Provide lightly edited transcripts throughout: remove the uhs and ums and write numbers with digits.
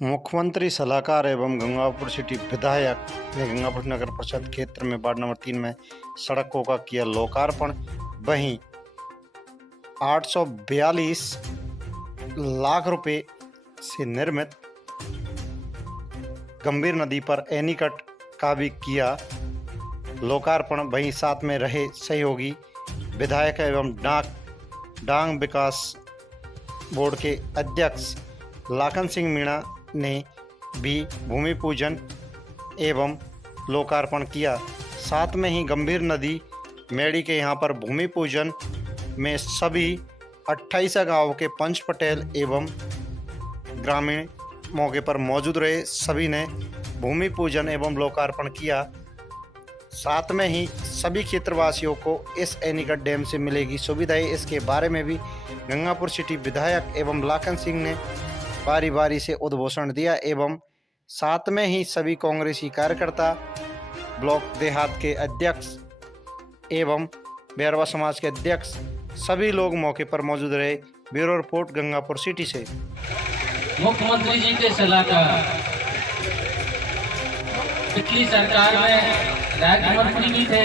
मुख्यमंत्री सलाहकार एवं गंगापुर सिटी विधायक ने गंगापुर नगर परिषद क्षेत्र में वार्ड नंबर 3 में सड़कों का किया लोकार्पण। वहीं 842 लाख रुपए से निर्मित गंभीर नदी पर एनीकट का भी किया लोकार्पण। वहीं साथ में रहे सहयोगी विधायक एवं डांग विकास बोर्ड के अध्यक्ष लाखन सिंह मीणा ने भी भूमि पूजन एवं लोकार्पण किया। साथ में ही गंभीर नदी मेड़ी के यहां पर भूमि पूजन में सभी 28 गांवों के पंच पटेल एवं ग्रामीण मौके पर मौजूद रहे। सभी ने भूमि पूजन एवं लोकार्पण किया। साथ में ही सभी क्षेत्रवासियों को इस एनीकट डैम से मिलेगी सुविधाएं। इसके बारे में भी गंगापुर सिटी विधायक एवं लाखन सिंह ने बारी बारी से उद्घोषण दिया एवं साथ में ही सभी कांग्रेसी कार्यकर्ता, ब्लॉक देहात के अध्यक्ष एवं बैरवा समाज के अध्यक्ष सभी लोग मौके पर मौजूद रहे। ब्यूरो रिपोर्ट गंगापुर सिटी से। मुख्यमंत्री जी के सलाहकार पिछली सरकार में राज्य मंत्री भी थे,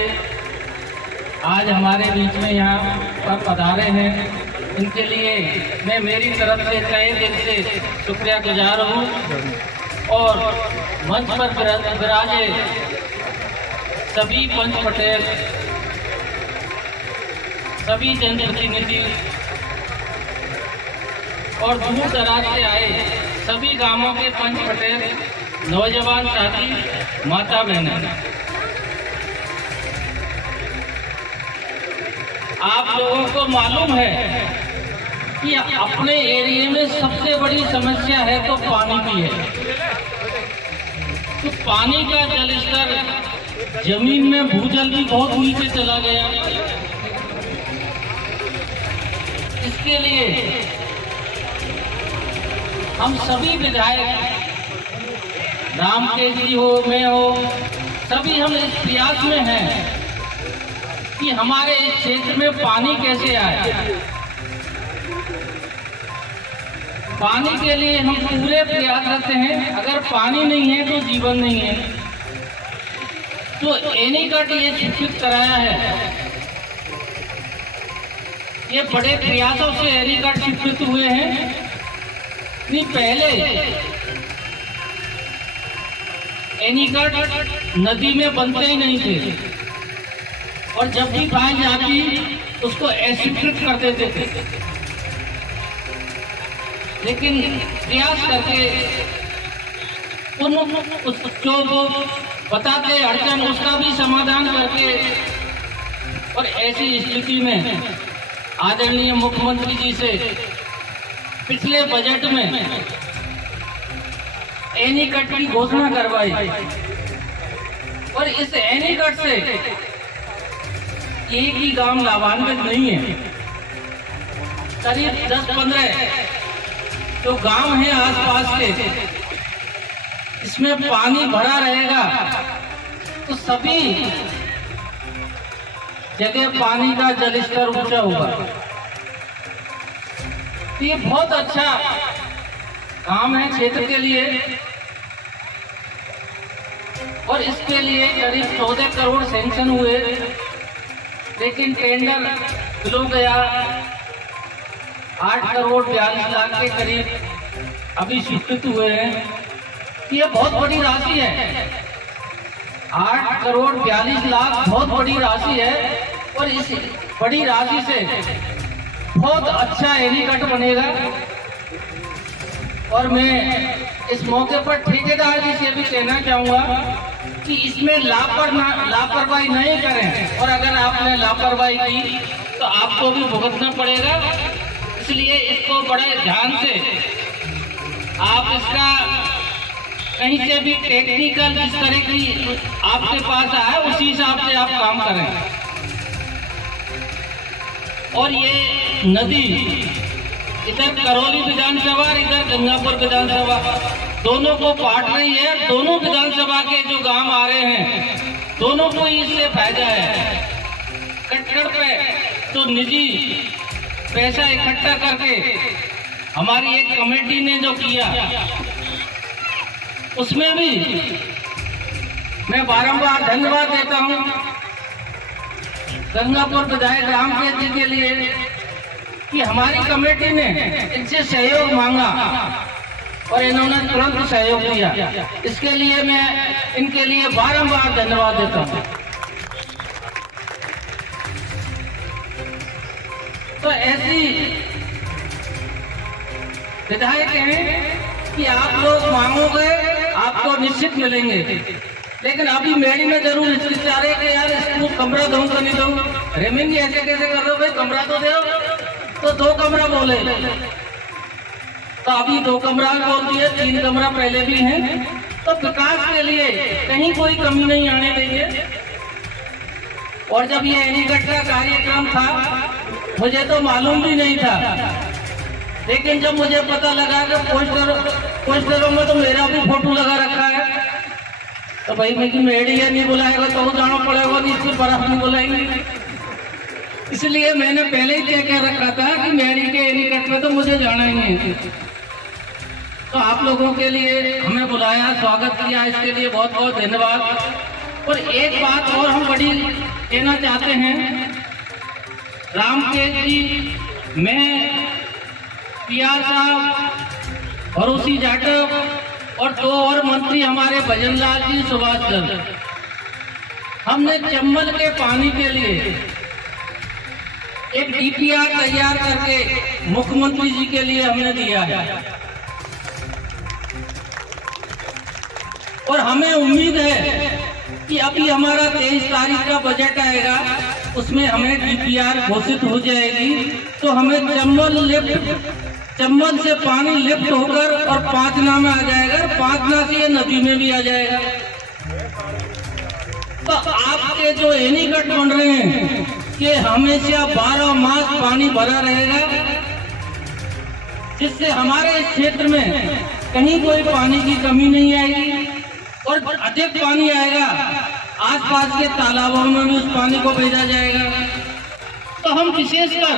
आज हमारे बीच में यहाँ पर पधारे हैं। इनके लिए मैं मेरी तरफ से तहे दिल से शुक्रिया गुजार हूँ। और मंच पर विराजे सभी पंच पटेल, सभी जनप्रतिनिधि और दूर दराज से आए सभी गांवों के पंच पटेल, नौजवान साथी, माता बहनें, आप लोगों को मालूम है कि अपने एरिया में सबसे बड़ी समस्या है तो पानी की है। तो पानी का जल स्तर जमीन में भूजल भी बहुत नीचे चला गया। इसके लिए हम सभी विधायक, रामकेश जी हो, मैं हो, सभी हम इस प्रयास में हैं कि हमारे इस क्षेत्र में पानी कैसे आए। पानी के लिए हम पूरे प्रयासरत हैं। अगर पानी नहीं है तो जीवन नहीं है। तो एनीकट ये सूचित कराया है, ये बड़े प्रयासों से एनीकट स्वीकृत हुए हैं। नहीं, पहले एनीकट नदी में बनते ही नहीं थे और जब भी पानी जाती उसको अस्वीकृत कर देते थे। लेकिन प्रयास करके जो वो बताते अड़चन उसका भी समाधान करके और ऐसी स्थिति में आदरणीय मुख्यमंत्री जी से पिछले बजट में एनीकट की घोषणा करवाई। और इस एनीकट से एक ही गांव लाभान्वित नहीं है, करीब 10-15 जो गांव हैं आसपास के, इसमें पानी भरा रहेगा तो सभी जगह पानी का जल स्तर ऊंचा होगा। ये बहुत अच्छा काम है क्षेत्र के लिए। और इसके लिए करीब 14 करोड़ सैंक्शन हुए, लेकिन टेंडर खुल गया। 8 करोड़ 42 लाख के करीब अभी स्वीकृत हुए हैं। ये बहुत बड़ी राशि है। 8 करोड़ 42 लाख बहुत बड़ी राशि है। और इस बड़ी राशि से बहुत अच्छा एनीकट बनेगा। और मैं इस मौके पर ठेकेदार जी से भी कहना चाहूँगा कि इसमें लापरवाही नहीं करें। और अगर आपने लापरवाही की तो आपको भी भुगतना पड़ेगा। इसलिए इसको बड़े ध्यान से आप इसका कहीं से भी टेक्निकल जिस तरह की आपके पास आए उसी हिसाब से आप काम करें। और ये नदी इधर करौली विधानसभा, इधर गंगापुर विधानसभा, दोनों को काट रही है। दोनों विधानसभा के जो गांव आ रहे हैं, दोनों को इससे फायदा है। कटघड़ पे तो निजी पैसा इकट्ठा करके हमारी एक कमेटी ने जो किया उसमें भी मैं बारंबार धन्यवाद देता हूं गंगापुर विधायक रामकेश जी के लिए कि हमारी कमेटी ने इनसे सहयोग मांगा और इन्होंने तुरंत सहयोग दिया। इसके लिए मैं इनके लिए बारंबार धन्यवाद देता हूं। तो ऐसी विधायक हैं कि आप लोग मांगोगे आपको निश्चित मिलेंगे, लेकिन अभी मेरी में जरूर हिचकिचा रहे कि यार इसको कमरा दूं तो नहीं दूं, रेमिंग ऐसे कैसे कर दो भाई, कमरा तो दो। तो 2 कमरा बोले, तो अभी 2 कमरा बोल दिए, 3 कमरा पहले भी हैं। तो विकास के लिए कहीं कोई कमी नहीं आने देंगे। और जब ये एनीकट का कार्यक्रम था मुझे तो मालूम भी नहीं था, लेकिन जब मुझे पता लगा कि पोस्टरों में तो मेरा भी फोटो लगा रखा है, तो भाई मीडिया नहीं बुलाएगा तो जाना पड़ेगा, इससे बर्फ नहीं बुलाएंगे। इसलिए मैंने पहले ही तय कर रखा था कि मेरी के एनीकट में तो मुझे जाना ही नहीं है। तो आप लोगों के लिए हमें बुलाया, स्वागत किया, इसके लिए बहुत बहुत धन्यवाद। और एक बात और हम बड़ी कहना चाहते हैं, रामकेश जी, मैं, PR साहब, भरोसी जाटव और 2 और मंत्री हमारे भजनलाल जी, सुभाष दल, हमने चंबल के पानी के लिए एक DPR तैयार करके मुख्यमंत्री जी के लिए हमने दिया है। और हमें उम्मीद है कि अभी हमारा 23 तारीख का बजट आएगा, उसमें हमें DPR घोषित हो जाएगी, तो हमें चंबल से पानी लिफ्ट होकर और पांचना में आ जाएगा, और पांचना से ये नदी में भी आ जाएगा। तो आपके जो एनीकट बन रहे हैं कि हमेशा 12 मास पानी भरा रहेगा, जिससे हमारे इस क्षेत्र में कहीं कोई पानी की कमी नहीं आएगी और अधिक पानी आएगा, आसपास के तालाबों में भी उस पानी को भेजा जाएगा। तो हम विशेषकर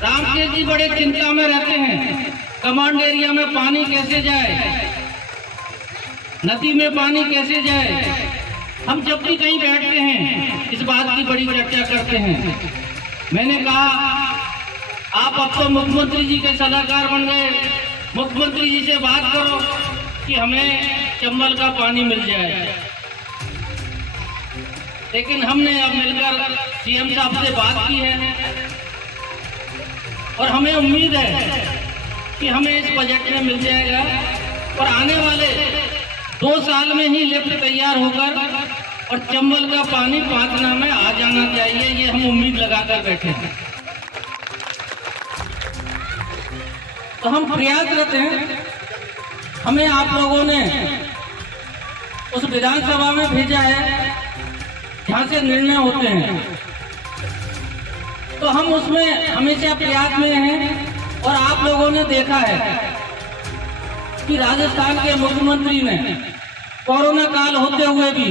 रामकेश जी बड़े चिंता में रहते हैं, कमांड एरिया में पानी कैसे जाए, नदी में पानी कैसे जाए। हम जब भी कहीं बैठते हैं इस बात की बड़ी चर्चा करते हैं। मैंने कहा आप अब तो मुख्यमंत्री जी के सलाहकार बन गए, मुख्यमंत्री जी से बात करो कि हमें चंबल का पानी मिल जाए। लेकिन हमने अब मिलकर CM साहब से बात की है और हमें उम्मीद है कि हमें इस बजट में मिल जाएगा और आने वाले 2 साल में ही लिफ्ट तैयार होकर और चंबल का पानी पांचना में आ जाना चाहिए, ये हम उम्मीद लगाकर बैठे हैं। तो हम प्रयासरत हैं। हमें आप लोगों ने उस विधानसभा में भेजा है जहां से निर्णय होते हैं, तो हम उसमें हमेशा प्रयास में हैं। और आप लोगों ने देखा है कि राजस्थान के मुख्यमंत्री ने कोरोना काल होते हुए भी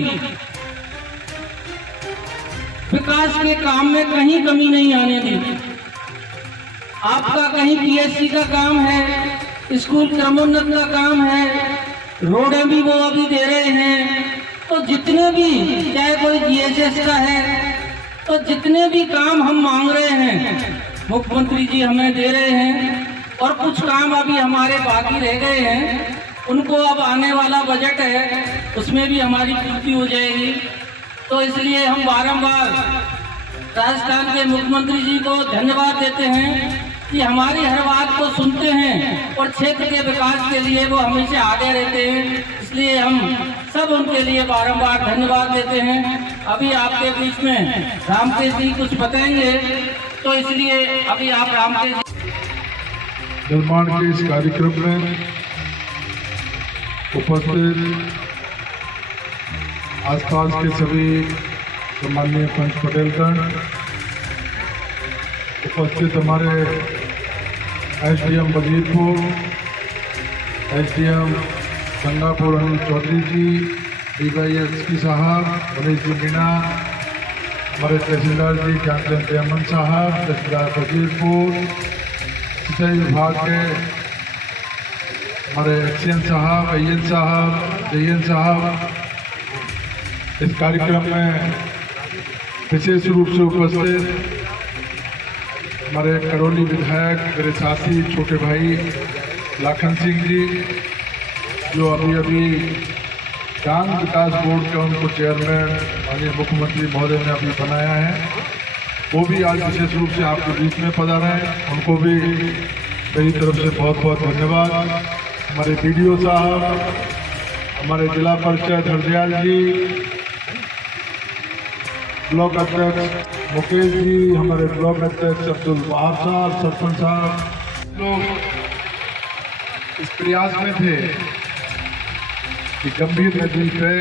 विकास के काम में कहीं कमी नहीं आने दी। आपका कहीं PSC का काम है, स्कूल क्रमोन्नत का काम है, रोडें भी वो अभी दे रहे हैं। तो जितने भी, चाहे कोई GSS का है, तो जितने भी काम हम मांग रहे हैं मुख्यमंत्री जी हमें दे रहे हैं। और कुछ काम अभी हमारे बाकी रह गए हैं, उनको अब आने वाला बजट है उसमें भी हमारी पूर्ति हो जाएगी। तो इसलिए हम बारंबार राजस्थान के मुख्यमंत्री जी को धन्यवाद देते हैं कि हमारी हर बात को सुनते हैं और क्षेत्र के विकास के लिए वो हमेशा आगे रहते हैं। इसलिए हम सब उनके लिए बारंबार धन्यवाद देते हैं। अभी आपके बीच में रामकेश जी कुछ बताएंगे, तो इसलिए अभी आप रामकेश निर्माण के इस कार्यक्रम में उपस्थित आसपास के सभी सम्माननीय पंच पटेलगण, उपस्थित हमारे SDM बजीरपुर, SDM गंगापुर अनिल चौधरी जी, DYSP साहब गणेश जी मीणा, हमारे तहसीलदार जी ज्ञानचंद अमन साहब, तहसीलदार बजीरपुर, सिंचाई विभाग के हमारे एक्सीएन साहब, अय्यन साहब, जयन साहब इस कार्यक्रम में विशेष रूप से उपस्थित, हमारे करौली विधायक, मेरे साथी छोटे भाई लाखन सिंह जी, जो अभी डांग विकास बोर्ड का उनको चेयरमैन माननीय मुख्यमंत्री महोदय ने अभी बनाया है, वो भी आज विशेष रूप से आपके बीच में पधारे हैं। उनको भी मेरी तरफ से बहुत बहुत धन्यवाद। हमारे बीडीओ साहब, हमारे जिला परिषद हरदयाल जी, ब्लॉक अध्यक्ष मुकेश जी, हमारे ब्लॉक अध्यक्ष अब्दुल वहाब साहब, सरपंच साहब, लोग इस प्रयास में थे कि गंभीर नदी पे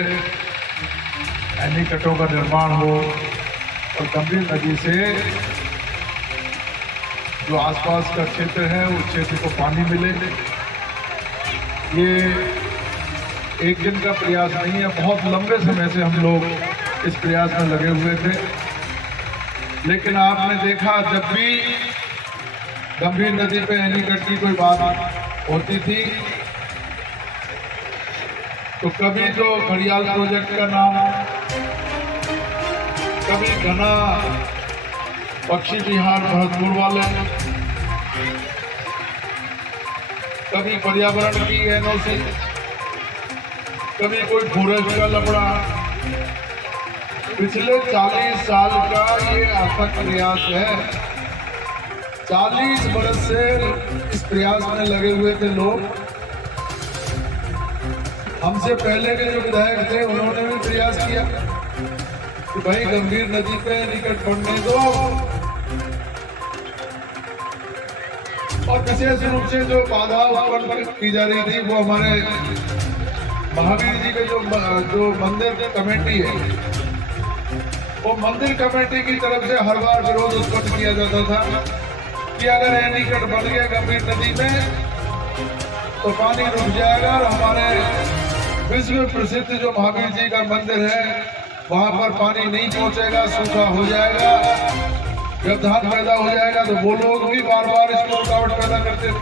एनीकटों का निर्माण हो और गंभीर नदी से जो आसपास का क्षेत्र है उस क्षेत्र को पानी मिले। ये एक दिन का प्रयास नहीं है, बहुत लंबे समय से हम लोग इस प्रयास में लगे हुए थे। लेकिन आपने देखा, जब भी गंभीर नदी पे एनीकट की कोई बात होती थी तो कभी तो घड़ियाल प्रोजेक्ट का नाम, कभी घना पक्षी विहार भरतपुर वाले, कभी पर्यावरण की एनओसी, कभी कोई फॉरेस्ट का लफड़ा। पिछले 40 साल का ये अथक प्रयास है। 40 बरस से इस प्रयास में लगे हुए थे लोग। हमसे पहले के जो विधायक थे उन्होंने भी प्रयास किया कि भाई गंभीर नदी पे निकट पड़ने दो, और विशेष रूप से जो बाधा उत्पन्न की जा रही थी वो हमारे महावीर जी के जो मंदिर कमेटी है, वो मंदिर कमेटी की तरफ से हर बार विरोध उत्पन्न किया जाता था कि अगर एनीकट बन गया गंभीर नदी में तो पानी रुक जाएगा और हमारे विश्व प्रसिद्ध जो महावीर जी का मंदिर है वहां पर पानी नहीं पहुंचेगा, सूखा हो जाएगा, व्यवधान पैदा हो जाएगा। तो वो लोग भी बार बार इसमें रुकावट पैदा करते थे।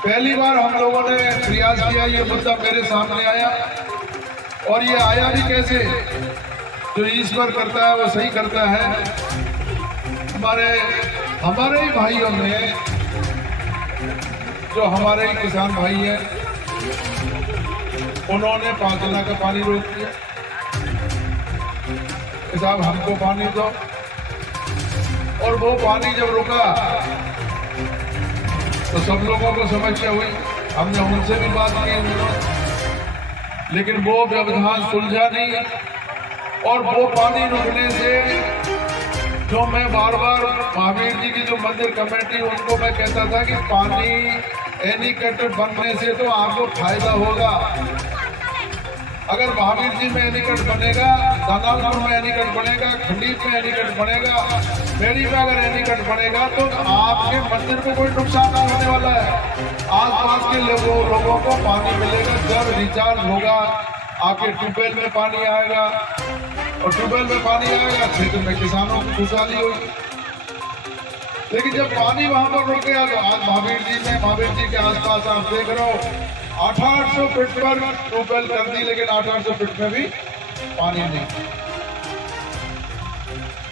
पहली बार हम लोगों ने प्रयास किया, ये मुद्दा मेरे सामने आया, और ये आया भी कैसे, जो ईश्वर करता है वो सही करता है। हमारे ही भाइयों ने, जो हमारे ही किसान भाई हैं, उन्होंने 5 लाख का पानी रोक दिया कि साहब हमको पानी दो। और वो पानी जब रुका तो सब लोगों को समस्या हुई। हमने उनसे भी बात की, लेकिन वो व्यवधान सुलझा नहीं। और वो पानी रुकने से जो मैं बार बार महावीर जी की जो मंदिर कमेटी, उनको मैं कहता था कि पानी एनीकट बनने से तो आपको फायदा होगा। अगर महावीर जी में एनीकट बनेगा, दानापुर में एनीकट बनेगा, खंडीत में एनीकट बनेगा, मेरी में अगर एनीकट बनेगा तो आपके मंदिर को कोई नुकसान नहीं होने वाला है। आसपास के लोगों को पानी मिलेगा। जब रिचार्ज होगा, आके ट्यूबवेल में पानी आएगा, और ट्यूबवेल में पानी आएगा, क्षेत्र में किसानों की खुशहाली होगी। लेकिन जब पानी वहां पर रुक गया तो आज महावीर जी के आसपास आप देख रहे हो 800 फीट पर ट्यूबवेल कर दी, लेकिन 800 फीट में भी पानी नहीं।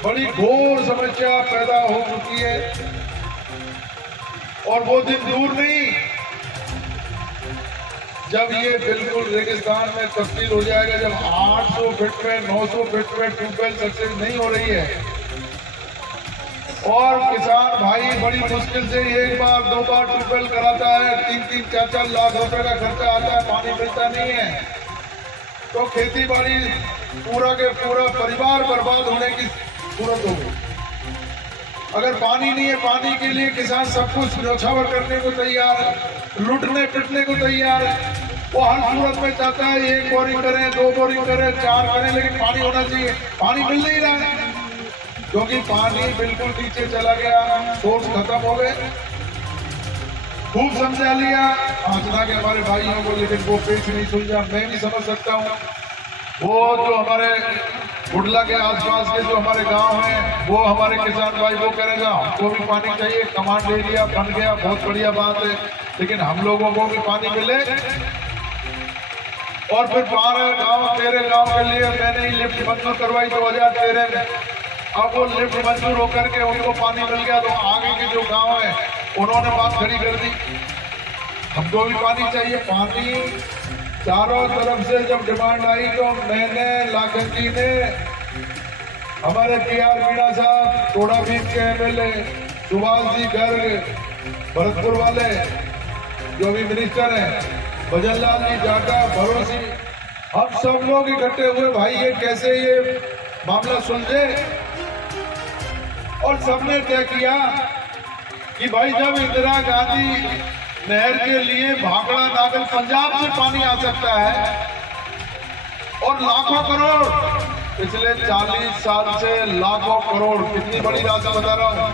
बड़ी घोर समस्या पैदा हो चुकी है, और वो दिन दूर नहीं जब ये बिल्कुल रेगिस्तान में तब्दील हो जाएगा, जब 800 फीट में 900 फीट में ट्यूबवेल सक्सेस नहीं हो रही है, और किसान भाई बड़ी मुश्किल से एक बार 2 बार ट्यूबवेल कराता है, 3-3, 4-4 लाख रुपए का खर्चा आता है, पानी मिलता नहीं है, तो खेती बाड़ी पूरा के पूरा परिवार बर्बाद होने की सूरत हो गई। अगर पानी नहीं है, पानी के लिए किसान सब कुछ न्यौछावर करने को तैयार है, लूटने पिटने को तैयार है। वो हर सूरत में चाहता है 1 बोरिंग करें, 2 बोरिंग करें, 4 करें, लेकिन पानी होना चाहिए। पानी मिल नहीं रहा है क्योंकि पानी बिल्कुल नीचे चला गया, सोर्स खत्म हो गए। खूब समझा लिया आंचना के हमारे भाइयों को, लेकिन वो पेच नहीं सुलझा। मैं भी समझ सकता हूँ, वो जो हमारे कुडला के आसपास के जो हमारे गांव हैं वो हमारे किसान भाई वो करेगा, हमको भी पानी चाहिए, कमांड एरिया बन गया, बहुत बढ़िया बात है, लेकिन हम लोगों को भी पानी मिले। और फिर 12 गांव तेरे गांव के लिए मैंने ही लिफ्ट मंजूर करवाई 2013 में। अब वो लिफ्ट मंजूर होकर के उनको पानी मिल गया, तो आगे के जो गांव है उन्होंने बात खड़ी कर दी, हमको भी पानी चाहिए। पानी चारों तरफ से जब डिमांड आई तो मैंने लाखन जी ने, हमारे PR मीणा साहब, टोडा भीम के MLA, सुभाष जी गर्ग, भरतपुर वाले जो भी मिनिस्टर हैं, भजनलाल जी जाटा, भरोसी, हम सब लोग इकट्ठे हुए, भाई ये कैसे ये मामला सुलझे। और सबने तय किया कि भाई जब इंदिरा गांधी नहर के लिए भाखड़ा नागल पंजाब से पानी आ सकता है और लाखों करोड़, पिछले 40 साल से लाखों करोड़, कितनी बड़ी राशि बता रहा हूं,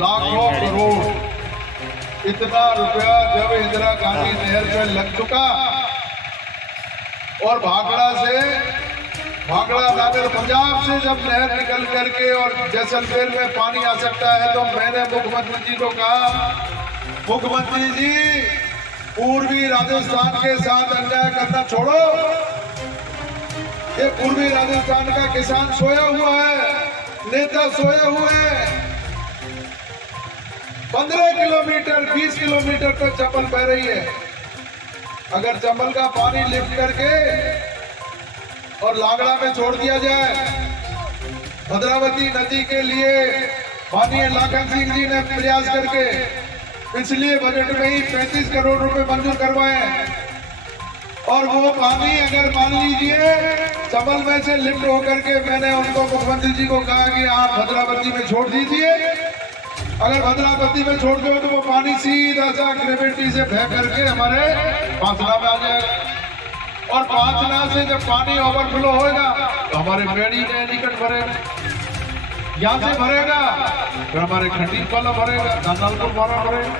लाखों करोड़, इतना रुपया जब इंदिरा गांधी नहर पे लग चुका और भाखड़ा नागर पंजाब से जब नहर निकल करके और जैसलमेर में पानी आ सकता है, तो मैंने मुख्यमंत्री जी को कहा, मुख्यमंत्री जी पूर्वी राजस्थान के साथ अन्याय करना छोड़ो, ये पूर्वी राजस्थान का किसान सोया हुआ है, नेता सोए हुए हैं, 15 किलोमीटर 20 किलोमीटर तक चंबल बह रही है। अगर चंबल का पानी लिफ्ट करके और लागड़ा में छोड़ दिया जाए, भद्रावती नदी के लिए माननीय लाखन सिंह जी ने प्रयास करके पिछले बजट में ही 35 करोड़ रुपए मंजूर करवाए, और वो पानी अगर मान लीजिए चंबल में से लिफ्ट होकर के, मैंने उनको मुख्यमंत्री जी को कहा कि आप भद्रावती में छोड़ दीजिए, अगर भद्रावती में छोड़ दो तो वो पानी सीधा सा ग्रेविटी से बह करके हमारे पांचना में आ जाएगा, और पांचना से जब पानी ओवरफ्लो होगा तो हमारे बेड़ी में निकट भरेगा, यहाँ से भरेगा फिर हमारे खंडी पाला भरेगा, नानलपुर भरेगा।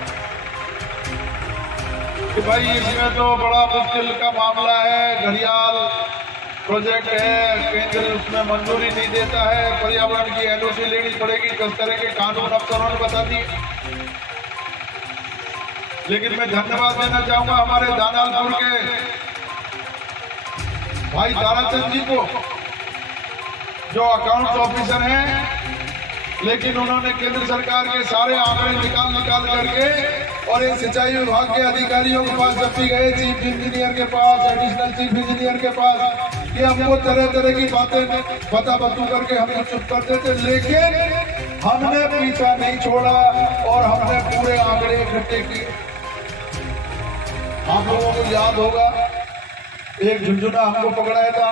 कि भाई इसमें तो बड़ा मुश्किल का मामला है, घड़ियाल प्रोजेक्ट है, केंद्र उसमें मंजूरी नहीं देता है, पर्यावरण की LOC लेनी पड़ेगी, 10 तरह के कानून अफसरों ने बता दिए। लेकिन मैं धन्यवाद देना चाहूंगा हमारे दानालपुर के भाई ताराचंद जी को, जो अकाउंट्स ऑफिसर हैं, लेकिन उन्होंने केंद्र सरकार के सारे आंकड़े निकाल करके और इन सिंचाई विभाग के अधिकारियों के पास जब भी गए, चीफ इंजीनियर के पास, एडिशनल चीफ इंजीनियर के पास, कि हमको तरह तरह की बातें बता करके हम चुप करते थे, लेकिन हमने पीछा नहीं छोड़ा और हमने पूरे आंकड़े इकट्ठे किए। आप लोगों को याद होगा एक झुंझुना हमको पकड़ाया था,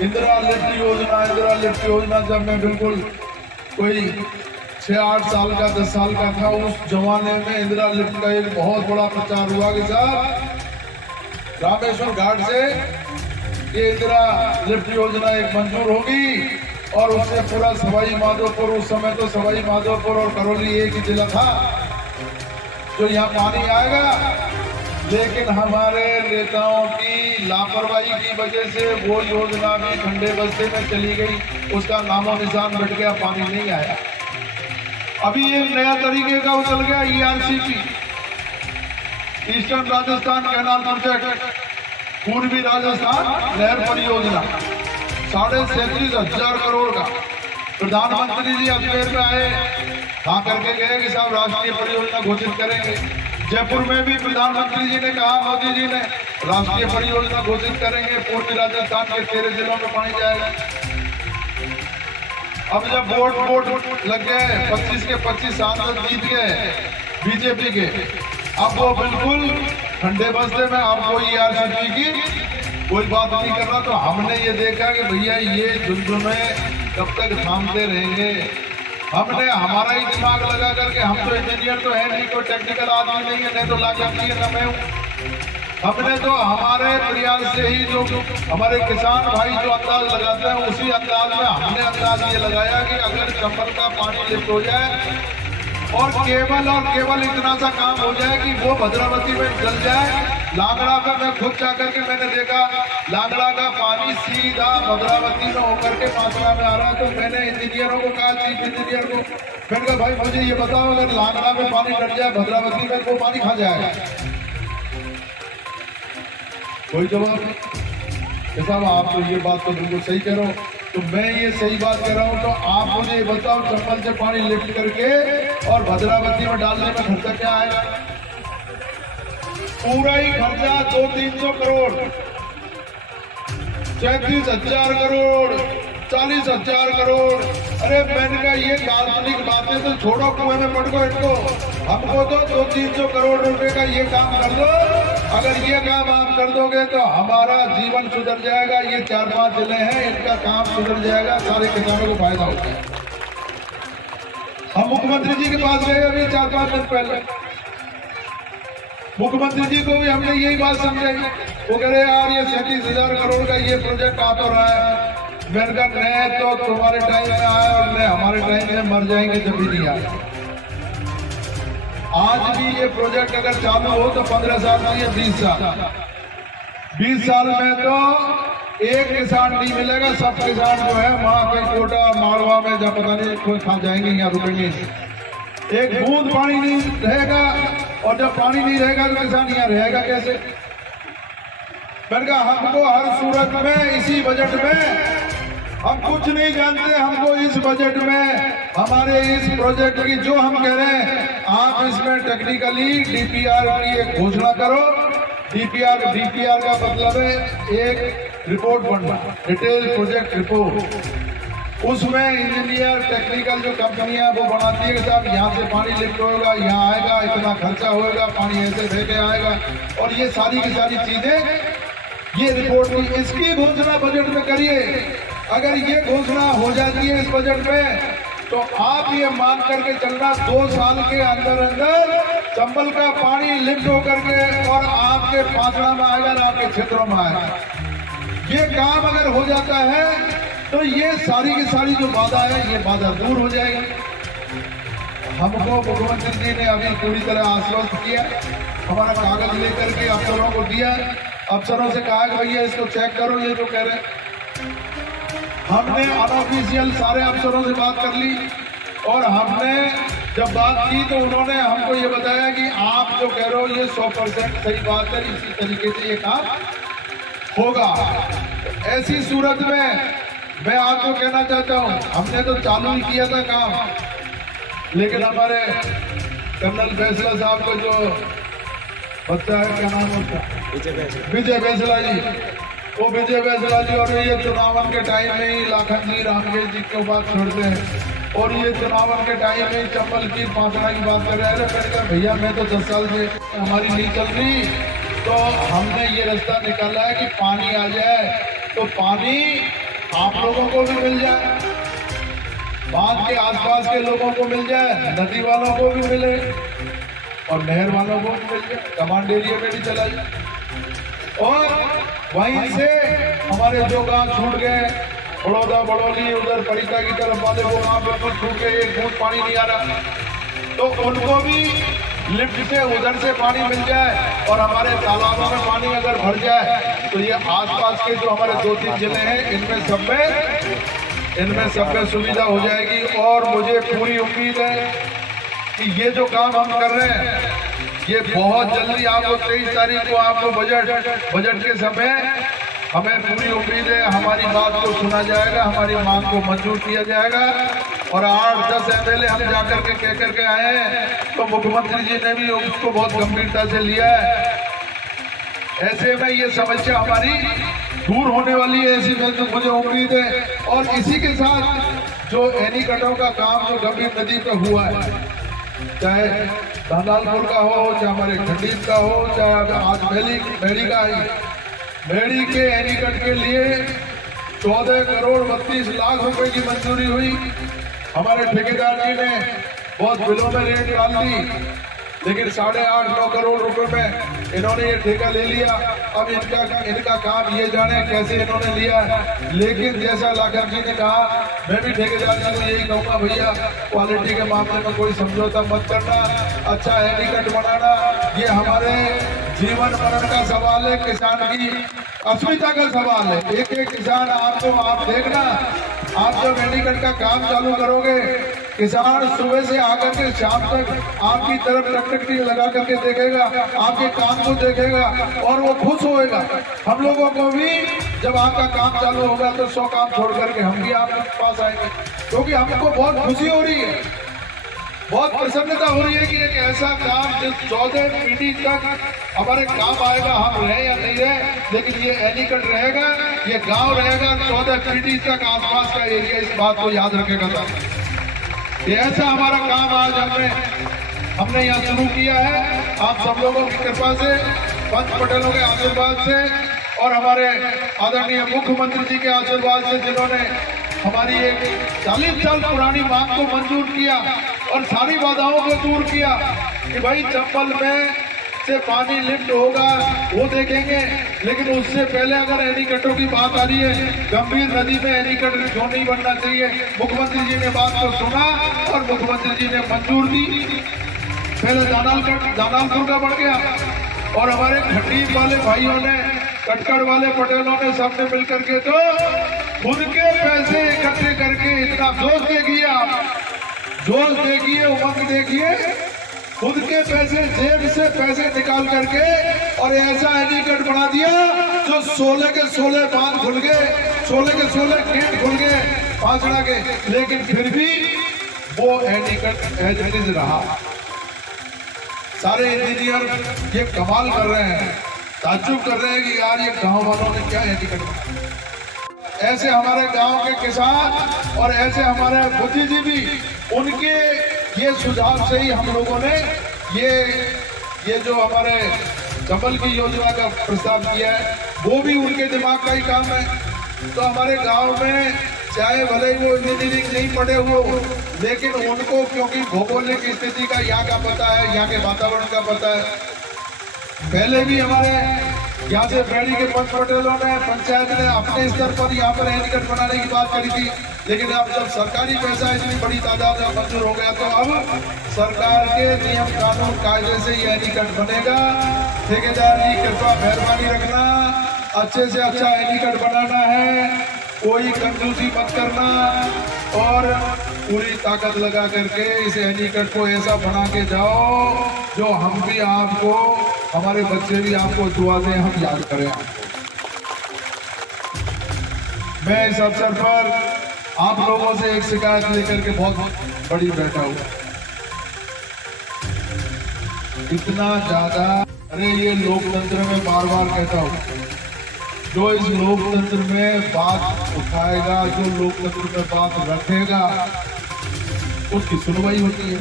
इंदिरा लिफ्ट योजना जब मैं बिल्कुल कोई 6-8 साल का 10 साल का था, उस जमाने में इंदिरा लिफ्ट का एक बहुत बड़ा प्रचार हुआ कि साहब रामेश्वर घाट से ये इंदिरा लिफ्ट योजना एक मंजूर होगी और उससे पूरा सवाई माधोपुर, उस समय तो सवाई माधोपुर और करौली एक ही जिला था जो यहाँ पानी आएगा। लेकिन हमारे नेताओं की लापरवाही की वजह से वो योजना भी खंडे बस्ते में चली गई, उसका नामो निशान मिट गया, पानी नहीं आया। अभी एक नया तरीके का उछल गया ERCP, eastern Rajasthan canal project, पूर्वी राजस्थान नहर परियोजना, 37,500 करोड़ का। प्रधानमंत्री जी अजमेर में आए, कहा करके गए कि साहब राष्ट्रीय परियोजना घोषित करेंगे। जयपुर में भी प्रधानमंत्री जी ने कहा, मोदी जी ने, राष्ट्रीय परियोजना घोषित करेंगे, पूर्वी राजस्थान के 13 जिलों में पानी जाएगा। अब जब वोट लग गए, 25 के 25 सांसद जीत गए बीजेपी के, अब वो बिल्कुल ठंडे बस्ते में, अब कोई ERCP की कोई बात नहीं कर रहा। तो हमने ये देखा कि भैया ये झुंझुने कब तक थामते रहेंगे। हमने हमारा ही दिमाग लगा करके, हम तो इंजीनियर तो है नहीं, कोई टेक्निकल आदमी नहीं है, नहीं तो लागत नहीं है, न मैं हूँ। हमने तो हमारे प्रयास से ही जो हमारे किसान भाई जो अंदाज लगाते हैं, उसी अंदाज में हमने अंदाज ये लगाया कि अगर चंबल का पानी लिफ्ट हो जाए और केवल इतना सा काम हो जाए कि वो भद्रावती में चल जाए लांगड़ा पे मैं खुद जाकर के मैंने देखा, लांगड़ा का पानी सीधा भद्रावती में होकर के पांचड़ा में आ रहा है। तो मैंने इंजीनियरों को कहा, चीफ इंजीनियर को, मैंने कहा भाई मुझे ये बताओ, अगर लांगड़ा में पानी डट जाए भद्रावती में, वो पानी कहाँ जाएगा? कोई जवाब नहीं। साहब आप तो ये बात तो बिल्कुल सही कह रहे हो, तो मैं ये सही बात कह रहा हूँ, तो आप मुझे ये बताओ, चंबल से पानी लिफ्ट करके और भद्रावती में डालने में खर्चा क्या आएगा? पूरा ही खर्चा 200-300 करोड़, 37,000 करोड़, 40,000 करोड़। अरे मैंने कहा ये काल्पनिक बातें तो छोड़ो, कुएं में पटको इनको, हमको तो 200-300 करोड़ रुपए का ये काम कर दो। अगर ये काम आप कर दोगे तो हमारा जीवन सुधर जाएगा। ये 4-5 जिले हैं, इनका काम सुधर जाएगा, सारे किसानों को फायदा होगा। हम मुख्यमंत्री जी के पास गए अभी 4-5 दिन पहले, मुख्यमंत्री जी को भी हमने यही बात समझाई। वो कह रहे यार ये 37,000 करोड़ का ये प्रोजेक्ट आ तो रहा है। मैंने कहा नहीं तो तुम्हारे टाइम में आया और नहीं हमारे टाइम में मर जाएंगे जब भी नहीं आया। आज भी ये प्रोजेक्ट अगर चालू हो तो 15 साल नहीं है, 20 साल। 20 साल में तो एक किसान नहीं मिलेगा, सब किसान जो है वहां के कोटा मारवा में जब पता नहीं कोई खा जाएंगे या रुकेंगे। एक बूंद पानी नहीं रहेगा, और जब पानी नहीं रहेगा तो किसान यहाँ रहेगा कैसे? मैंने कहा हमको हर सूरत में इसी बजट में, हम कुछ नहीं जानते, हमको इस बजट में हमारे इस प्रोजेक्ट की जो हम कह रहे हैं, आप इसमें टेक्निकली डीपीआर की एक घोषणा करो। डीपीआर का मतलब है एक रिपोर्ट बनना, डिटेल प्रोजेक्ट रिपोर्ट। उसमें इंजीनियर टेक्निकल जो कंपनियां वो बनाती है कि साहब यहाँ से पानी लिफ्ट होगा, यहाँ आएगा, इतना खर्चा होगा, पानी ऐसे बह के आएगा, और ये सारी की सारी चीजें ये रिपोर्ट की, इसकी घोषणा बजट में करिए। अगर ये घोषणा हो जाती है इस बजट में, तो आप ये मान करके चलना 2 साल के अंदर अंदर चंबल का पानी लिफ्ट होकर के और आपके पांचड़ा में आएगा, आपके क्षेत्रों में आएगा। ये काम अगर हो जाता है तो ये सारी की सारी जो बाधा है, ये बाधा दूर हो जाएगी। हमको मुख्यमंत्री जी ने अभी पूरी तरह आश्वस्त किया, हमारा कागज लेकर के अफसरों को दिया, अफसरों से कहा कि भैया इसको चेक करो, ये जो कह रहे। हमने अनऑफिशियल सारे अफसरों से बात कर ली, और हमने जब बात की तो उन्होंने हमको ये बताया कि आप जो कह रहे हो ये 100% सही बात है, इसी तरीके से ये काम होगा। ऐसी सूरत में मैं आपको कहना चाहता हूँ, हमने तो चालू ही किया था काम, लेकिन हमारे कर्नल फैसला साहब को जो बच्चा है, क्या नाम होता है, विजय फैसला जी, वो विजय फैसला जी, और ये चुनावन के टाइम में ही लाखन जी रामगेल जी के बात छोड़ते हैं, और ये चुनावन के टाइम में चंबल की पांचड़ा की बात कर रहे हैं। मैंने कहा भैया मैं तो 10 साल से हमारी नहीं चल रही, तो हमने ये रास्ता निकाला है कि पानी आ जाए तो पानी आप लोगों को भी मिल जाए, बांध के आसपास के लोगों को मिल जाए, नदी वालों को भी मिले और नहर वालों को भी मिल जाए, कमांड एरिया में भी चला जाए। और वहीं से हमारे जो गांव छूट गए, बड़ौदा बड़ौली उधर परिका की तरफ वाले वो गांव बिल्कुल छूट गए, एक बूंद पानी नहीं आ रहा, तो उनको भी लिफ्ट से उधर से पानी मिल जाए और हमारे तालाबों में पानी अगर भर जाए तो ये आसपास के जो हमारे 2-3 जिले हैं इनमें सब में सुविधा हो जाएगी। और मुझे पूरी उम्मीद है कि ये जो काम हम कर रहे हैं ये बहुत जल्दी आपको 23 तारीख को आपको बजट के समय हमें पूरी उम्मीद है हमारी बात को सुना जाएगा, हमारी मांग को मंजूर किया जाएगा। और 8-10 MLA हम जाकर के कह करके आए हैं, तो मुख्यमंत्री जी ने भी उसको बहुत गंभीरता से लिया है। ऐसे में ये समस्या हमारी दूर होने वाली है, ऐसी में तो मुझे उम्मीद है। और इसी के साथ जो एनीकटों का काम जो गंभीर नदी पे हुआ है, चाहे दानालपुर का हो, चाहे हमारे खंडीत का हो, चाहे आज भेड़ी का ही, भेड़ी के एनीकट के लिए 14 करोड़ 32 लाख रुपए की मंजूरी हुई। हमारे ठेकेदार जी ने बहुत बिलों में रेट डाल दी, लेकिन 8.5-9 करोड़ रुपए में इन्होंने ये ठेका ले लिया। अब इनका काम ये जाने कैसे इन्होंने लिया है। लेकिन जैसा लाखन जी ने कहा, मैं भी ठेकेदार जी को यही कहूँगा, भैया क्वालिटी के मामले में कोई समझौता मत करना, अच्छा हैंडीकट बनाना, ये हमारे जीवन मरण का सवाल है, किसान की अस्मिता का सवाल है। एक एक किसान आप देखना, आप जब हैंडीकट का काम चालू करोगे, किसान सुबह से आकर के शाम तक आपकी तरफ टकटकी लगा करके देखेगा, आपके काम को देखेगा और वो खुश होएगा। हम लोगों को भी जब आपका काम चालू होगा तो 100 काम छोड़ करके हम भी आपके पास आएंगे, क्योंकि हमको बहुत खुशी हो रही है, बहुत प्रसन्नता हो रही है कि एक ऐसा काम जो 14 पीढ़ी तक हमारे काम आएगा, हम रहे या नहीं रहे, लेकिन ये हैंडीकट रहेगा, ये गांव रहेगा, 14 पीढ़ी तक आसपास का एरिया इस बात को याद रखेगा था। ये ऐसा हमारा काम आज हमने यहाँ शुरू किया है, आप सब लोगों की कृपा से, पंच पटेलों के आशीर्वाद से और हमारे आदरणीय मुख्यमंत्री जी के आशीर्वाद से, जिन्होंने हमारी एक 40 साल पुरानी मांग को मंजूर किया और सारी बाधाओं को दूर किया कि भाई चंबल में से पानी लिफ्ट होगा वो देखेंगे, लेकिन उससे पहले अगर हैंडीकटों की बात आ रही है, गंभीर नदी में हैंडीकट क्यों नहीं बनना चाहिए। मुख्यमंत्री जी ने बात को सुना और मुख्यमंत्री जी ने मंजूर दी। पहले दानालपुर का बढ़ गया और हमारे खट्टी वाले भाइयों ने, कटकड़ वाले पटेलों ने, सबने मिलकर के तो खुद के पैसे इकट्ठे करके इतना जोश देखिए, जोश देखिए, उमंग देखिए, खुद के पैसे, जेब से पैसे निकाल करके और ऐसा हैंडीकट बना दिया जो 16 के 16 बांध खुल गए, 16 के 16 गेट खुल गए पांचड़ा के, लेकिन फिर भी वो हैंडीकट एज इट इज रहा। सारे इंजीनियर ये कमाल कर रहे हैं, ताज्जुब कर रहे हैं कि यार ये गांव वालों ने क्या हैंडीकट बनाया। ऐसे हमारे गांव के किसान और ऐसे हमारे बुद्धिजीवी, उनके ये सुझाव से ही हम लोगों ने ये जो हमारे चंबल की योजना का प्रस्ताव किया है, वो भी उनके दिमाग का ही काम है। तो हमारे गांव में चाहे भले वो इंजीनियरिंग नहीं पढ़े हो, लेकिन उनको क्योंकि भौगोलिक स्थिति का यहाँ का पता है, यहाँ के वातावरण का पता है। पहले भी हमारे यहाँ से बैड़ी के पंच पटेलों ने, पंचायत ने अपने स्तर पर यहाँ पर हैंडीकट बनाने की बात करी थी, लेकिन अब जब सरकारी पैसा इतनी बड़ी तादाद में मंजूर हो गया तो अब सरकार के नियम कानून कायदे से ये हैंडीकट बनेगा। ठेकेदार की कृपा मेहरबानी रखना, अच्छे से अच्छा हैंडीकट बनाना है, कोई कंजूसी मत करना और पूरी ताकत लगा करके इस हैंडीकट को ऐसा बना के जाओ जो हम भी आपको, हमारे बच्चे भी आपको दुआ दें, हम याद करें आपको। मैं इस अवसर पर आप लोगों से एक शिकायत लेकर के बहुत बड़ी बैठा हुआ, इतना ज्यादा, अरे ये लोकतंत्र में बार बार कहता हूँ, जो इस लोकतंत्र में बात उठाएगा, जो लोकतंत्र में बात रखेगा, उसकी सुनवाई होती है।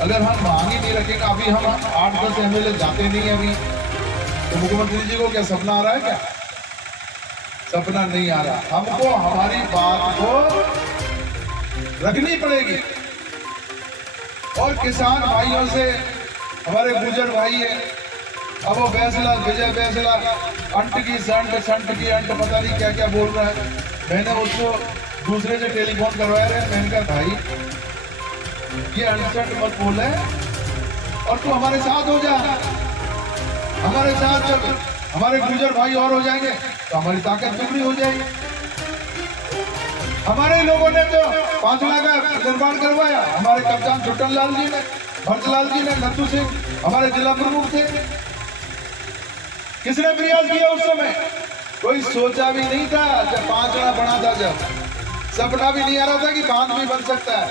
अगर हम मांग ही नहीं रखेंगे, अभी हम 8-10 एमएलए जाते नहीं है अभी, तो मुख्यमंत्री जी को क्या सपना आ रहा है? क्या सपना नहीं आ रहा। हमको हमारी बात को रखनी पड़ेगी और किसान भाइयों से, हमारे गुजर भाई है, अब वो फैसला, विजय फैसला, अंट की संट की अंट, पता नहीं क्या क्या बोल रहा है। मैंने उसको दूसरे से टेलीफोन करवाया रहे, मैंने कहा भाई ये अंट मत बोले और तू हमारे साथ हो जा, हमारे साथ जब हमारे गुजर भाई और हो जाएंगे तो हमारी ताकत दुगनी हो जाएगी। हमारे लोगों ने तो पांचड़ा का निर्माण करवाया, हमारे कप्तान छुट्टन लाल जी ने, भरतलाल जी ने, नंदू सिंह हमारे जिला प्रमुख थे। किसने प्रयास किया उस समय? कोई सोचा भी नहीं था जब पांचड़ा बना था, जब सपना भी नहीं आ रहा था कि बांध भी बन सकता है।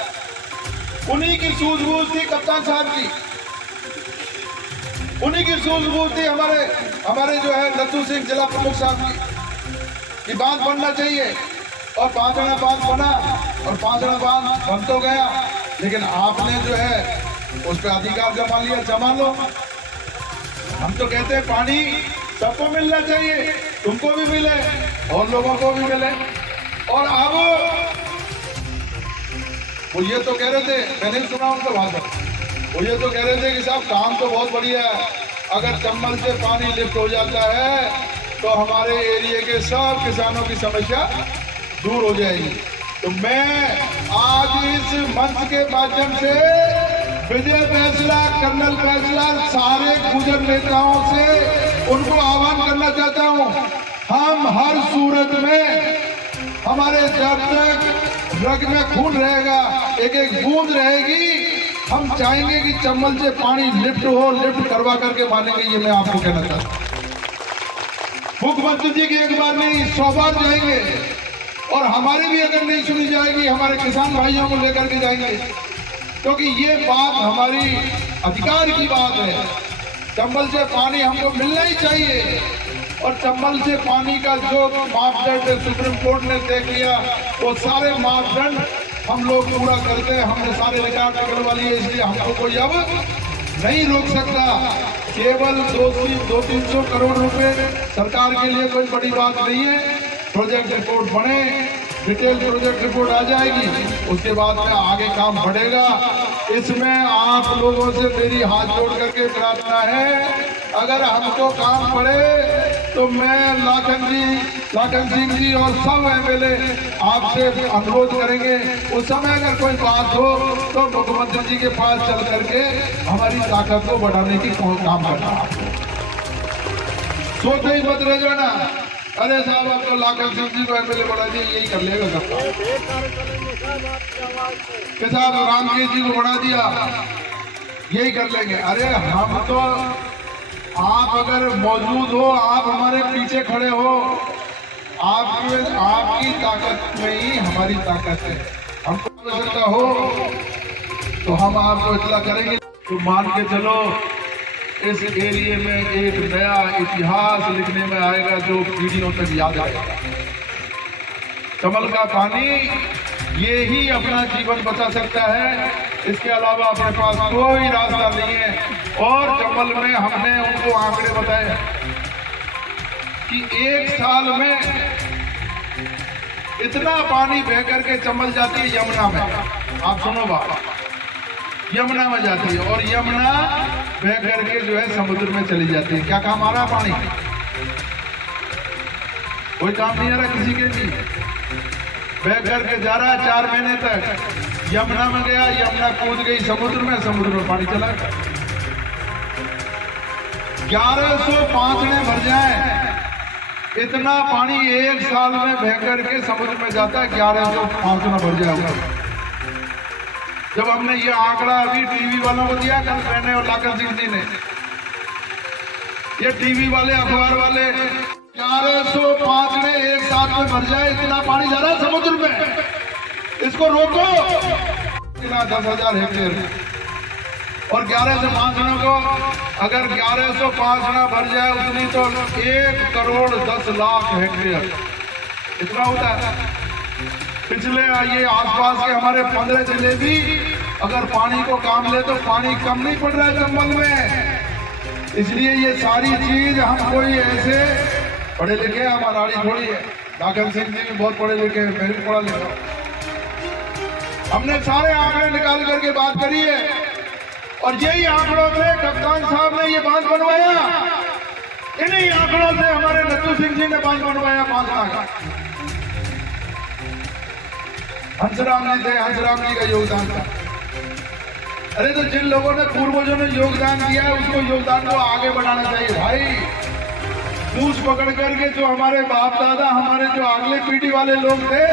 उन्हीं की सूझबूझ थी कप्तान साहब की, उन्हीं की सूझबूझ थी हमारे जो है नंदू सिंह जिला प्रमुख साहब की बांध बनना चाहिए और पांचड़ा बांध बना और पांचड़ा बांध बन तो गया, लेकिन आपने जो है उस पर अधिकार जमा लिया। जमा लो, हम तो कहते हैं पानी सबको मिलना चाहिए, तुमको भी मिले और लोगों को भी मिले। और अब वो ये तो कह रहे थे, मैंने सुना उनका भाषण, वो ये तो कह रहे थे कि साहब काम तो बहुत बढ़िया है, अगर चंबल से पानी लिफ्ट हो जाता है तो हमारे एरिया के सब किसानों की समस्या दूर हो जाएगी। तो मैं आज इस मंच के माध्यम से विजय फैसला, कर्नल फैसला, सारे गुजर नेताओं से उनको आह्वान करना चाहता हूं, हम हर सूरत में हमारे जब तक रग में खून रहेगा, एक एक बूंद रहेगी, हम चाहेंगे कि चंबल से पानी लिफ्ट हो, लिफ्ट करवा करके मानेंगे। ये मैं आपको कहना चाहता हूं। मुख्यमंत्री जी की एक बार नहीं 100 बार जाएंगे, और हमारी भी अगर नहीं सुनी जाएगी, हमारे किसान भाइयों को लेकर के जाएंगे, क्योंकि ये बात हमारी अधिकार की बात है। चंबल से पानी हमको मिलना ही चाहिए, और चंबल से पानी का जो मापदंड सुप्रीम कोर्ट ने तय किया, वो सारे मापदंड हम लोग पूरा करते हैं। हमने सारे रिकॉर्ड पकड़ वाली है, इसलिए हमको कोई अब नहीं रोक सकता। केवल 200-300 करोड़ रुपए सरकार के लिए कोई बड़ी बात नहीं है। प्रोजेक्ट रिपोर्ट बने, डिटेल प्रोजेक्ट रिपोर्ट आ जाएगी, उसके बाद में आगे काम बढ़ेगा। इसमें आप लोगों से मेरी हाथ जोड़ करके प्रार्थना है, अगर हमको काम पड़े तो मैं लाखन सिंह जी और सब एमएलए आपसे अनुरोध करेंगे, उस समय अगर कोई बात हो तो मुख्यमंत्री जी के पास चल करके हमारी ताकत को बढ़ाने की काम करना। सोचते ही मत रह जाना, अरे साहब अब तो लाखन सिंह जी को एमएलए बढ़ा दिए, यही कर लेगा सब। साहब रामकेश जी को बढ़ा दिया, यही कर लेंगे। अरे हम तो, आप अगर मौजूद हो, आप हमारे पीछे खड़े हो, आपकी ताकत में ही हमारी ताकत है। हमको आवश्यकता हो तो हम आपको इत्तला करेंगे। तो मान के चलो, इस एरिया में एक नया इतिहास लिखने में आएगा जो पीढ़ियों तक याद आएगा। कमल का पानी ये ही अपना जीवन बचा सकता है, इसके अलावा अपने पास कोई रास्ता नहीं है। और चंबल में हमने उनको आंकड़े बताए कि 1 साल में इतना पानी बह करके चंबल जाती है यमुना में। आप सुनो बात, यमुना में जाती है, और यमुना बह करके जो है समुद्र में चली जाती है। क्या काम आ रहा है पानी? कोई काम नहीं आ रहा किसी के भी। बह करके जा रहा है 4 महीने तक, यमुना में गया, यमुना कूद गई समुद्र में पानी चला। 1100 पांचने भर जाए, इतना पानी 1 साल में बह करके समुद्र में जाता है। 1100 पांचना भर जाए। जब हमने ये आंकड़ा अभी टीवी वालों को दिया, कल मैंने और लाखन सिंह जी ने, ये टीवी वाले, अखबार वाले, 1105 में 1 साल में भर जाए, इतना पानी जा रहा है समुद्र में, इसको रोको। 10,000 हेक्टेयर, और 1105 को अगर 1105 भर जाए उतनी, तो 1 करोड़ 10 लाख हेक्टेयर इतना होता है। पिछले ये आसपास के हमारे 15 जिले भी अगर पानी को काम ले तो पानी कम नहीं पड़ रहा है चंबल में। इसलिए ये सारी चीज हम कोई ऐसे पढ़े लिखे, हम अनाड़ी थोड़ी है। लाखन सिंह जी भी बहुत पढ़े लिखे हैं, मैं भी पढ़ा लिखा। हमने सारे आंकड़े निकाल करके बात करी है, और यही आंकड़ों से कप्तान साहब ने ये बांध बनवाया। इन्हीं आंकड़ों से हमारे नत्थू सिंह जी ने बांध बनवाया 5 लाख। हंसराम जी थे, हंसराम जी का योगदान था। अरे तो जिन लोगों ने, पूर्वजों ने योगदान दिया है, उसको योगदान को आगे बढ़ाना चाहिए भाई। पूछ पकड़ करके जो हमारे बाप दादा, हमारे जो अगले पीढ़ी वाले लोग थे,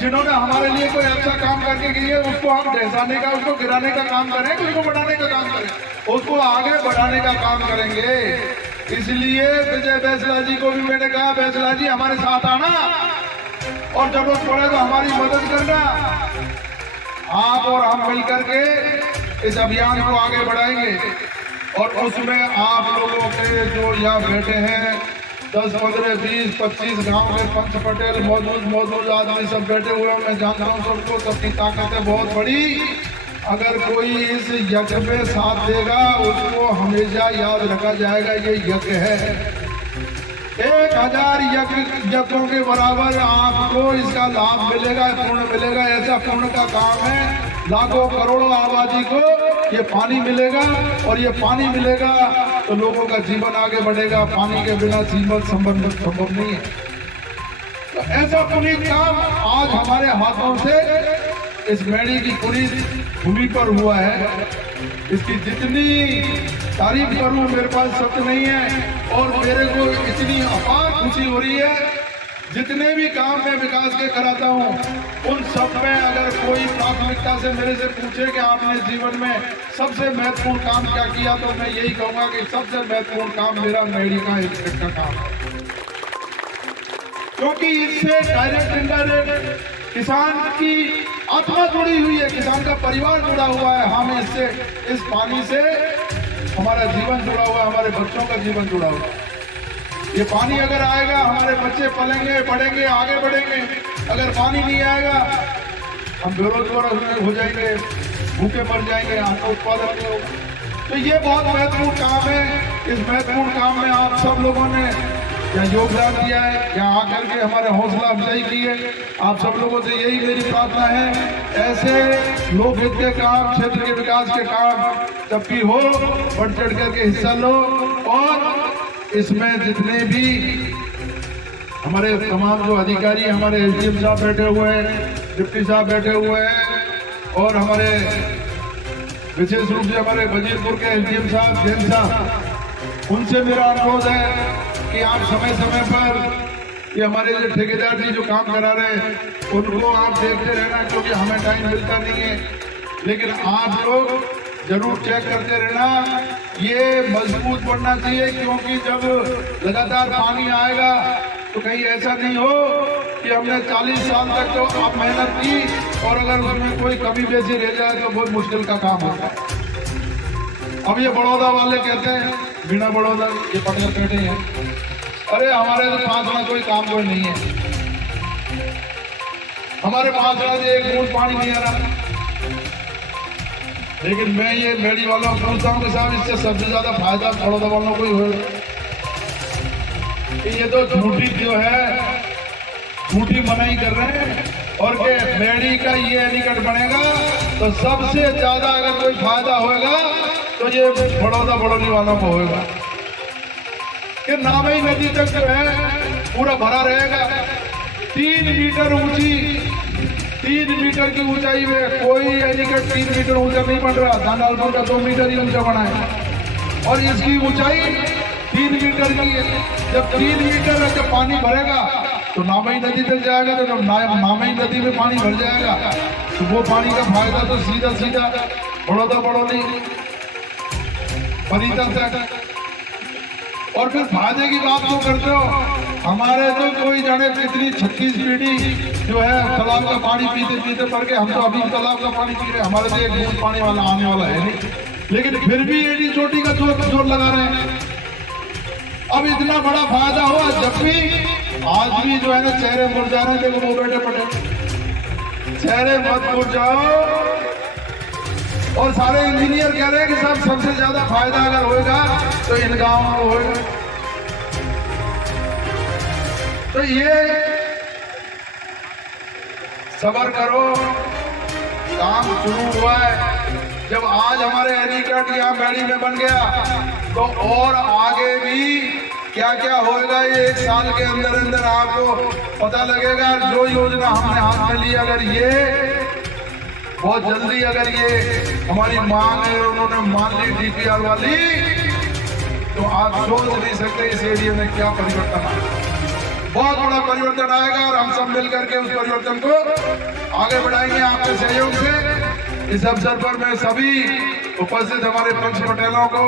जिन्होंने हमारे लिए कोई अच्छा काम करके किए, उसको हम ढहसाने का, उसको गिराने का काम करें, उसको बढ़ाने का काम करें, उसको आगे बढ़ाने का काम करेंगे। इसलिए विजय फैसला जी को भी मैंने कहा, फैसला जी हमारे साथ आना, और जरूरत पड़े तो हमारी मदद करना। आप और हम मिलकर के इस अभियान को आगे बढ़ाएंगे, और उसमें आप लोगों के जो यहाँ बैठे हैं 10, 15, 20, 25 गांव के पंच पटेल, मौजूद आदमी सब बैठे हुए हैं। मैं जानता हूँ सबको, सबकी ताकतें बहुत बड़ी। अगर कोई इस यज्ञ में साथ देगा, उसको हमेशा याद रखा जाएगा, ये यज्ञ है। 1000 यज्ञों के बराबर आपको इसका लाभ मिलेगा, पुण्य मिलेगा। ऐसा पुण्य का काम है लाखों करोड़ों आबादी को ये पानी मिलेगा, और ये पानी मिलेगा तो लोगों का जीवन आगे बढ़ेगा। पानी के बिना जीवन संभव नहीं है। तो ऐसा पुनीत काम आज हमारे हाथों से इस मैडी की पुनीत भूमि पर हुआ है। इसकी जितनी तारीफ करूं मेरे पास शब्द नहीं है, और मेरे को इतनी अपार खुशी हो रही है। जितने भी काम मैं विकास के कराता हूं, उन सब में अगर कोई प्राथमिकता से मेरे से पूछे कि आपने जीवन में सबसे महत्वपूर्ण काम क्या किया, तो मैं यही कहूंगा कि सबसे महत्वपूर्ण काम मेरा मैडी का एलिकट का काम है। क्योंकि इससे डायरेक्ट इनडायरेक्ट किसान की आत्मा जुड़ी हुई है, किसान का परिवार जुड़ा हुआ है। हम इससे, इस पानी से हमारा जीवन जुड़ा हुआ है, हमारे बच्चों का जीवन जुड़ा हुआ है। ये पानी अगर आएगा, हमारे बच्चे पलेंगे, बढ़ेंगे, आगे बढ़ेंगे। अगर पानी नहीं आएगा, हम बेरोजगार हो जाएंगे, भूखे मर जाएंगे, आपका उत्पादन नहीं होगा। तो ये बहुत महत्वपूर्ण काम है। इस महत्वपूर्ण काम में आप सब लोगों ने यहाँ योगदान दिया है, यहाँ आकर के हमारे हौसला अफजाई की है। आप सब लोगों से यही मेरी प्रार्थना है, ऐसे लोकहित के काम, क्षेत्र के विकास के काम जब भी हो, बढ़ चढ़ करके हिस्सा लो। और इसमें जितने भी हमारे तमाम जो अधिकारी, हमारे एसडीएम साहब बैठे हुए हैं, डिप्टी साहब बैठे हुए हैं, और हमारे विशेष रूप से हमारे वजीरपुर के एसडीएम साहब, जैन साहब, उनसे मेरा अनुरोध है कि आप समय समय पर ये हमारे जो ठेकेदार जी जो काम करा रहे हैं, उनको आप देखते रहना, क्योंकि हमें टाइम मिलता नहीं है। लेकिन आप लोग जरूर चेक करते रहना। ये मजबूत बनना चाहिए, क्योंकि जब लगातार पानी आएगा तो कहीं ऐसा नहीं हो कि हमने 40 साल तक तो आप मेहनत की, और अगर उसमें कोई कमी बेसी रह जाए तो बहुत मुश्किल का काम होता है। अब ये बड़ौदा वाले कहते हैं, बिना बड़ौदा ये पटेल बैठे हैं, अरे हमारे तो पास में कोई काम कोई नहीं है, हमारे पास में एक बूंद पानी नहीं आ रहा। लेकिन मैं ये मैडी वालों को पूछता हूँ कि साहब, इससे सबसे ज्यादा फायदा बड़ौदा वालों को ही होगा। ये तो झूठी जो है, झूठी मनाही कर रहे हैं, और के मैडी का ये एलिकट बनेगा तो सबसे ज्यादा अगर कोई फायदा होगा तो ये बड़ौदा बड़ौनी वालों को होगा। कि नामई नदी तक जो है पूरा भरा रहेगा। 3 मीटर ऊंची, 3 मीटर की ऊंचाई में कोई एलिकट 3 मीटर ऊंचा नहीं बन रहा। दानालपुर का 2 मीटर ही ऊंचा बना है, और इसकी ऊंचाई 3 मीटर की है। जब 3 मीटर में जब पानी भरेगा तो नामई नदी तक जाएगा, तो जब नामई नदी में पानी भर जाएगा तो वो पानी का फायदा तो सीधा सीधा बड़ौदा बड़ौनी परिता तक। और फिर फायदे की बात तो करते हो, हमारे तो कोई जाने कितनी 36 पीढ़ी जो है तालाब का पानी पीते पीते पड़ के, हम तो अभी तालाब का पानी पी रहे हैं। हमारे तो एक बूंद पानी वाला आने वाला है नहीं, लेकिन फिर भी एडी चोटी का जोर लगा रहे हैं। अब इतना बड़ा फायदा हुआ, जब भी आज भी जो है ना चेहरे मुरझा रहे थे, वो बैठे पड़े, चेहरे मत मुरझाओ। और सारे इंजीनियर कह रहे हैं कि साहब सबसे ज्यादा फायदा अगर होगा तो इन गांवों को होगा। तो ये सब्र करो, काम शुरू हुआ है। जब आज हमारे एलिकट यहाँ मैडी में बन गया तो और आगे भी क्या क्या होगा ये 1 साल के अंदर अंदर आपको पता लगेगा। जो योजना हमने हाथ में ली, अगर ये बहुत जल्दी अगर ये हमारी मांग है, उन्होंने मान ली डीपीआर वाली, तो आप सोच नहीं सकते इस एरिया में क्या परिवर्तन आएगा। बहुत बड़ा परिवर्तन आएगा, और हम सब मिलकर के उस परिवर्तन को आगे बढ़ाएंगे आपके सहयोग से। इस अवसर पर मैं सभी उपस्थित हमारे पंच पटेलों को,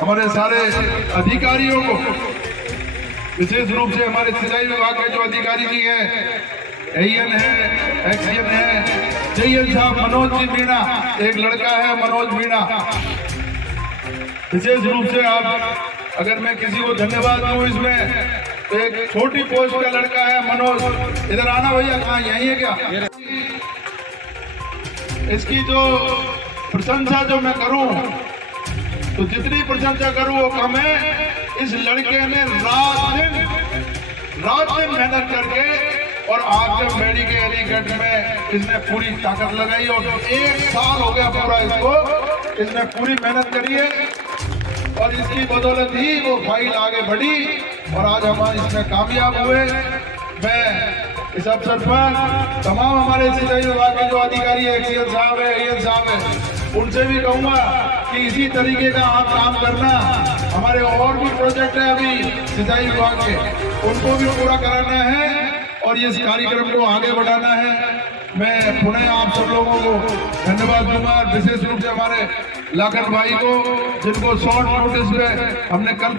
हमारे सारे अधिकारियों को, विशेष रूप से हमारे सिंचाई विभाग के जो अधिकारी जी हैं, एएन है, एक्सएन है, जेएन साहब मनोज जी मीणा, एक लड़का है मनोज मीणा। विशेष रूप से आप अगर मैं किसी को धन्यवाद दूं इसमें, तो एक छोटी पोस्ट का लड़का है मनोज। इधर आना भैया, कहाँ यही है क्या? इसकी जो प्रशंसा जो मैं करूं, तो जितनी प्रशंसा करूं वो कम है। इस लड़के ने रात दिन मेहनत करके और आज जब मेडी के एलिगेट में इसने पूरी ताकत लगाई और 1 साल हो गया पूरा इसको, इसने पूरी मेहनत करी है और इसकी बदौलत ही वो फाइल आगे बढ़ी और आज हम इसमें कामयाब हुए। मैं इस अवसर पर तमाम हमारे सिंचाई विभाग के जो अधिकारी है, एक्सीएल साहब है, एएल साहब है, उनसे भी कहूंगा कि इसी तरीके का आप काम करना। हमारे और भी प्रोजेक्ट है अभी सिंचाई विभाग के, उनको भी पूरा कराना है और इस कार्यक्रम को आगे बढ़ाना है। मैं पुनः आप सब लोगों को धन्यवाद दूंगा, विशेष रूप से हमारे लाखन भाई को, जिनको शॉर्ट नोटिस पे हमने कल